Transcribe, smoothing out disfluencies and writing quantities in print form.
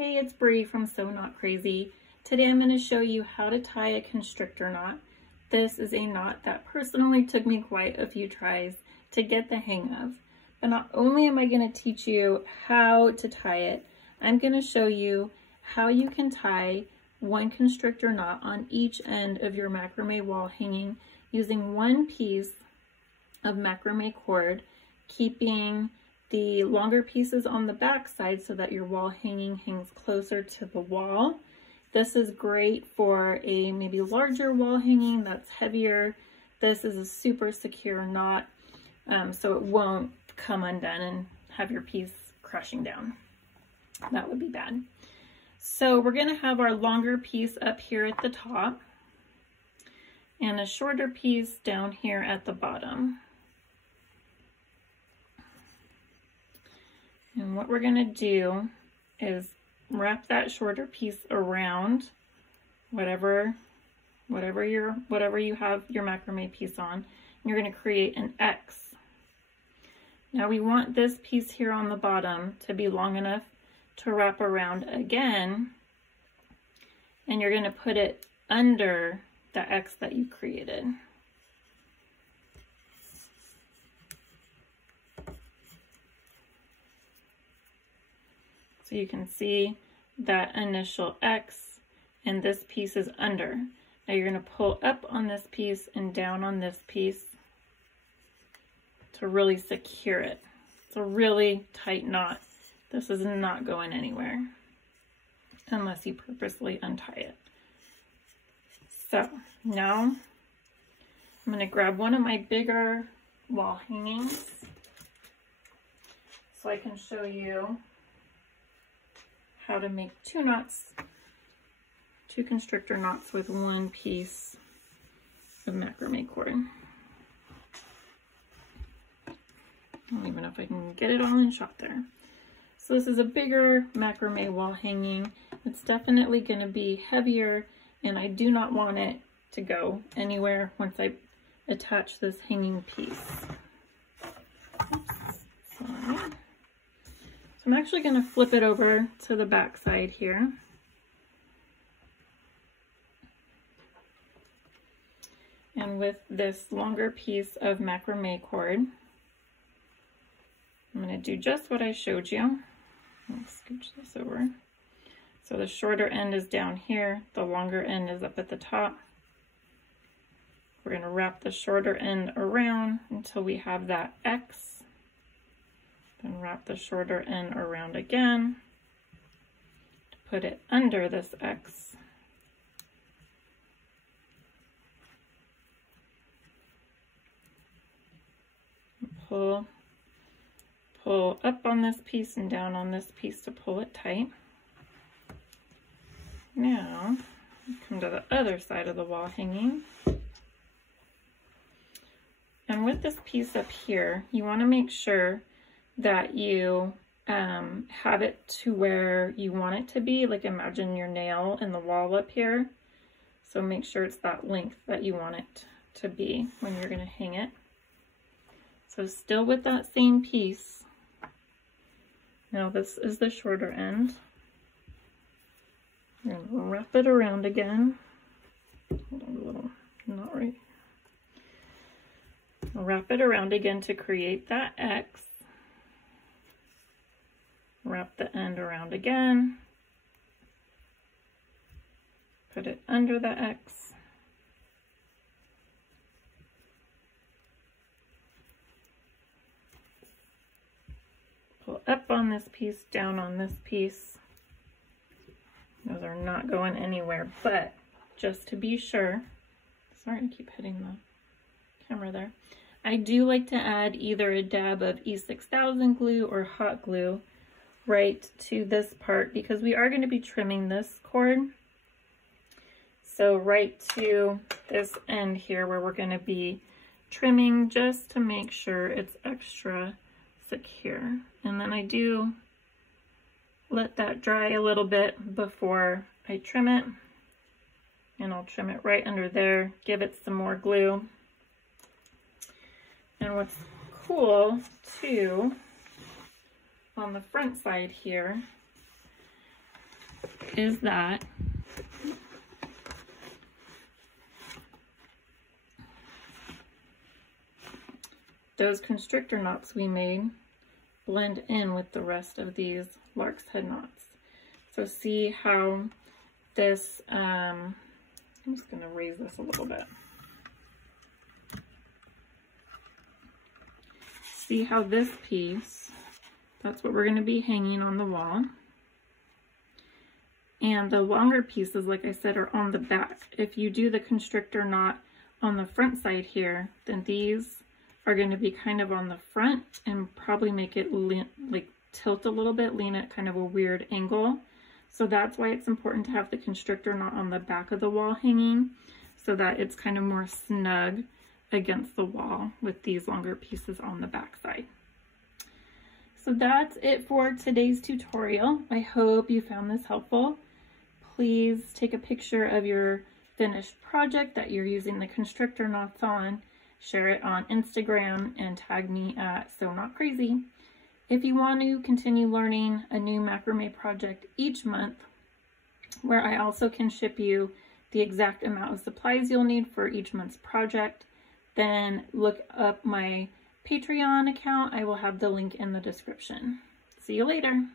Hey, it's Bree from Sew Not Crazy. Today I'm going to show you how to tie a constrictor knot. This is a knot that personally took me quite a few tries to get the hang of. But not only am I going to teach you how to tie it, I'm going to show you how you can tie one constrictor knot on each end of your macrame wall hanging using one piece of macrame cord, keeping the longer pieces on the back side so that your wall hanging hangs closer to the wall. This is great for a maybe larger wall hanging that's heavier. This is a super secure knot, so it won't come undone and have your piece crashing down. That would be bad. So we're going to have our longer piece up here at the top and a shorter piece down here at the bottom. And what we're going to do is wrap that shorter piece around whatever you have your macrame piece on. And you're going to create an X. Now we want this piece here on the bottom to be long enough to wrap around again, and you're going to put it under the X that you created. So you can see that initial X, and this piece is under. Now you're going to pull up on this piece and down on this piece to really secure it. It's a really tight knot. This is not going anywhere unless you purposely untie it. So now I'm going to grab one of my bigger wall hangings so I can show you how to make two constrictor knots with one piece of macrame cord. I don't even know if I can get it all in shot there. So this is a bigger macrame wall hanging. It's definitely going to be heavier, and I do not want it to go anywhere once I attach this hanging piece. Oops, sorry. So I'm actually going to flip it over to the back side here. And with this longer piece of macrame cord, I'm going to do just what I showed you. Let's scooch this over. So the shorter end is down here, the longer end is up at the top. We're going to wrap the shorter end around until we have that X. Then wrap the shorter end around again to put it under this X. Pull up on this piece and down on this piece to pull it tight. Now, come to the other side of the wall hanging. And with this piece up here, you want to make sure that you have it to where you want it to be. Like imagine your nail in the wall up here. So make sure it's that length that you want it to be when you're going to hang it. So still with that same piece. Now this is the shorter end. You're going to wrap it around again. Hold on a little, not right. Wrap it around again to create that X. Wrap the end around again. Put it under the X. Pull up on this piece, down on this piece. Those are not going anywhere, but just to be sure, sorry I keep hitting the camera there. I do like to add either a dab of E6000 glue or hot glue right to this part because we are going to be trimming this cord. So right to this end here where we're going to be trimming just to make sure it's extra secure. And then I do let that dry a little bit before I trim it. And I'll trim it right under there, give it some more glue. And what's cool too on the front side here is that those constrictor knots we made blend in with the rest of these lark's head knots. So see how this, I'm just going to raise this a little bit. See how this piece, that's what we're going to be hanging on the wall. And the longer pieces, like I said, are on the back. If you do the constrictor knot on the front side here, then these are going to be kind of on the front and probably make it like tilt a little bit, lean at kind of a weird angle. So that's why it's important to have the constrictor knot on the back of the wall hanging so that it's kind of more snug against the wall with these longer pieces on the back side. So that's it for today's tutorial. I hope you found this helpful. Please take a picture of your finished project that you're using the constrictor knots on, share it on Instagram, and tag me at So Not Crazy. If you want to continue learning a new macrame project each month, where I also can ship you the exact amount of supplies you'll need for each month's project, then look up my Patreon account. I will have the link in the description. See you later.